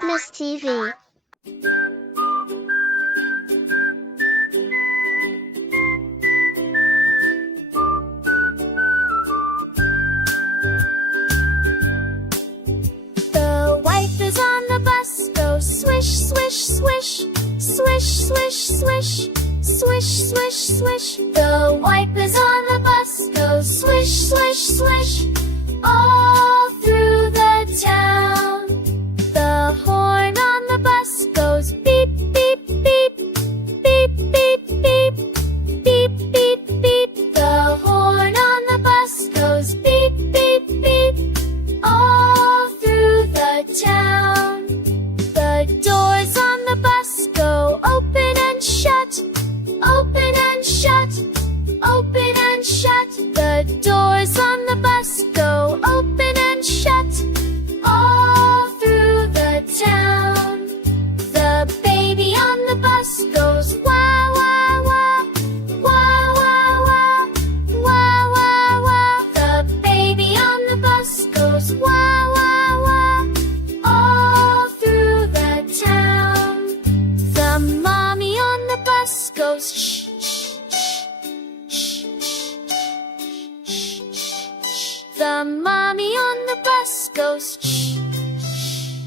Adnus Tv. The wipers on the bus go swish, swish, swish, swish, swish, swish, swish, swish, swish. The wipers on the bus go swish, swish, swish, all through the town. The horn on the bus goes beep, beep, beep, beep, beep, beep, beep, beep, beep. The horn on the bus goes beep, beep, beep, all through the town. The doors on the bus go open and shut, open and shut, open and shut. The doors on the bus go open and shut, all through the town. The baby on the bus goes wah, wah, wah, wah, wah, wah, wah, wah, wah. The baby on the bus goes wah, wah, wah, all through the town. The mommy on the bus goes shh, shh, shh, shh, shh, shh, shh. The mommy on the bus goes shh, shh,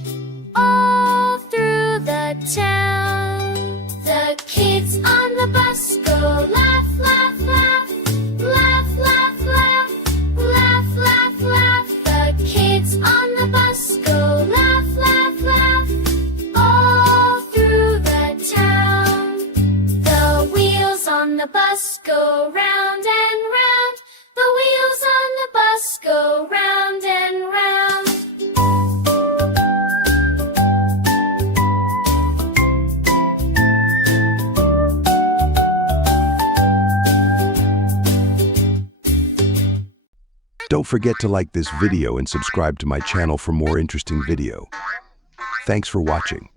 all through the town. The kids on the bus go laugh, laugh, laugh, laugh, laugh, laugh, laugh, laugh, laugh. The kids on the bus go laugh, laugh, laugh, all through the town. The wheels on the bus go round and round. The wheels on the bus go round and round. Don't forget to like this video and subscribe to my channel for more interesting video. Thanks for watching.